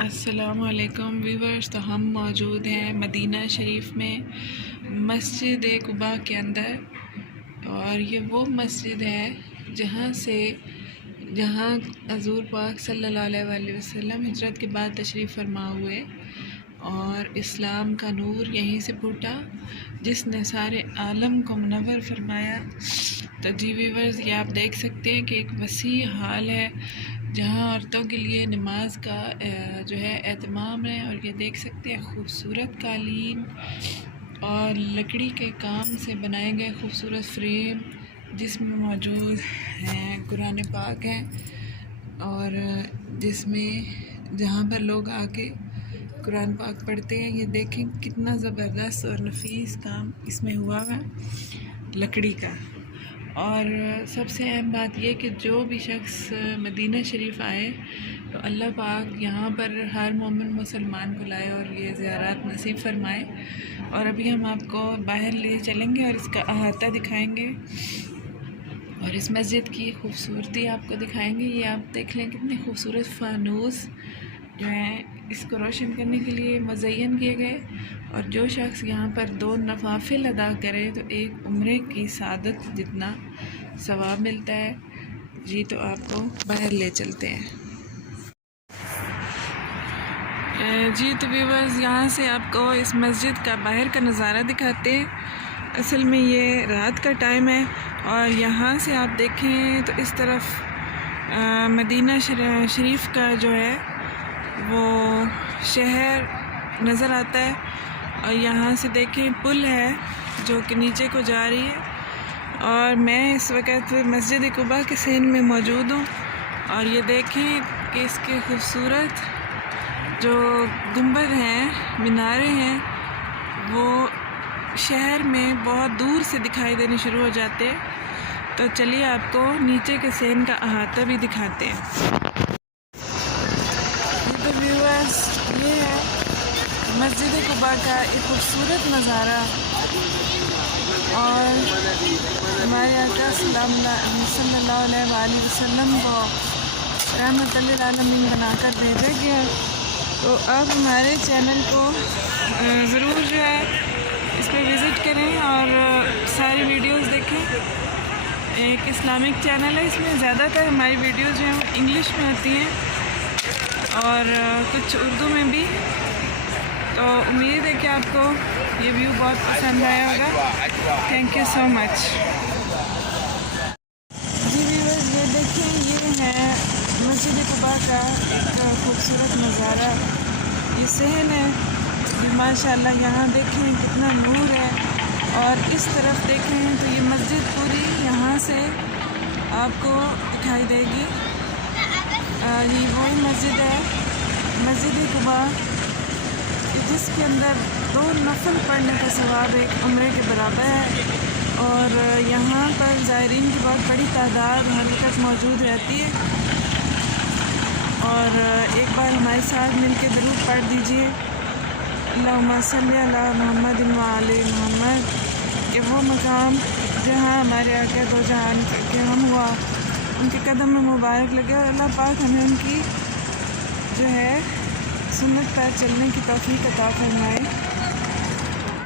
السلام علیکم ویورز، تو ہم موجود ہیں مدینہ شریف میں مسجد قباء کے اندر، اور یہ وہ مسجد ہے جہاں حضور پاک صلی اللہ علیہ وسلم ہجرت کے بعد تشریف فرما ہوئے اور اسلام کا نور یہیں سے پھوٹا جس نے سارے عالم کو منور فرمایا۔ تو جی ویورز، یہ آپ دیکھ سکتے ہیں کہ ایک وسیع ہال ہے جہاں عورتوں کے لیے نماز کا جو ہے اہتمام ہے، اور یہ دیکھ سکتے ہیں خوبصورت قالین اور لکڑی کے کام سے بنائے گئے خوبصورت فریم جس میں موجود ہیں قرآن پاک ہیں، اور جس میں جہاں پر لوگ آ کے قرآن پاک پڑھتے ہیں۔ یہ دیکھیں کتنا زبردست اور نفیس کام اس میں ہوا ہے لکڑی کا۔ اور سب سے اہم بات یہ کہ جو بھی شخص مدینہ شریف آئے تو اللہ پاک یہاں پر ہر مومن مسلمان کو لائے اور یہ زیارات نصیب فرمائے۔ اور ابھی ہم آپ کو باہر لے چلیں گے اور اس کا احاطہ دکھائیں گے اور اس مسجد کی خوبصورتی آپ کو دکھائیں گے۔ یہ آپ دیکھ لیں کتنے خوبصورت فانوس جو ہیں اس کو روشن کرنے کے لیے مزین کیے گئے، اور جو شخص یہاں پر 2 نوافل ادا کرے تو ایک عمرے کی سعادت جتنا ثواب ملتا ہے۔ جی تو آپ کو باہر لے چلتے ہیں۔ جی تو ویورز، یہاں سے آپ کو اس مسجد کا باہر کا نظارہ دکھاتے ہیں۔ اصل میں یہ رات کا ٹائم ہے، اور یہاں سے آپ دیکھیں تو اس طرف مدینہ شریف کا جو ہے وہ شہر نظر آتا ہے، اور یہاں سے دیکھیں پل ہے جو کہ نیچے کو جا رہی ہے، اور میں اس وقت مسجد قباء کے سین میں موجود ہوں۔ اور یہ دیکھیں کہ اس کے خوبصورت جو گنبد ہیں، مینارے ہیں، وہ شہر میں بہت دور سے دکھائی دینے شروع ہو جاتے ہیں۔ تو چلیے آپ کو نیچے کے سین کا احاطہ بھی دکھاتے ہیں۔ تو ویورز، یہ ہے مسجد قباء کا ایک خوبصورت نظارہ، اور ہمارے آقا صلی اللہ علیہ وآلہ وسلم کو رحمت للعالمین بنا کر بھیجا گیا۔ تو آپ ہمارے چینل کو ضرور جو ہے اس پہ وزٹ کریں اور ساری ویڈیوز دیکھیں۔ ایک اسلامک چینل ہے، اس میں زیادہ تر ہماری ویڈیوز جو ہیں وہ انگلش میں ہوتی ہیں اور کچھ اردو میں بھی۔ تو امید ہے کہ آپ کو یہ ویو بہت پسند آیا ہوگا۔ Thank you so much. جی ویورز، یہ دیکھیں، یہ ہے مسجد قباء کا ایک خوبصورت نظارہ۔ یہ صحن ہے، ماشاءاللہ یہاں دیکھیں کتنا نور ہے، اور اس طرف دیکھیں تو یہ مسجد پوری یہاں سے آپ کو دکھائی دے گی۔ یہ وہی مسجد ہے، مسجد قباء، جس کے اندر 2 نفل پڑھنے کا ثواب ایک عمرے کے برابر ہے، اور یہاں پر زائرین کی بہت بڑی تعداد ہر وقت موجود رہتی ہے۔ اور ایک بار ہمارے ساتھ مل کے درود پڑھ دیجئے، اللہم صلی علی محمد و آل محمد۔ کہ وہ مقام جہاں ہمارے آقا دو جہان کے ہم ہوا، ان کے قدم میں مبارک لگے، اور اللہ پاک ہمیں ان کی جو ہے سنت پر چلنے کی توفیق عطا فرمائے۔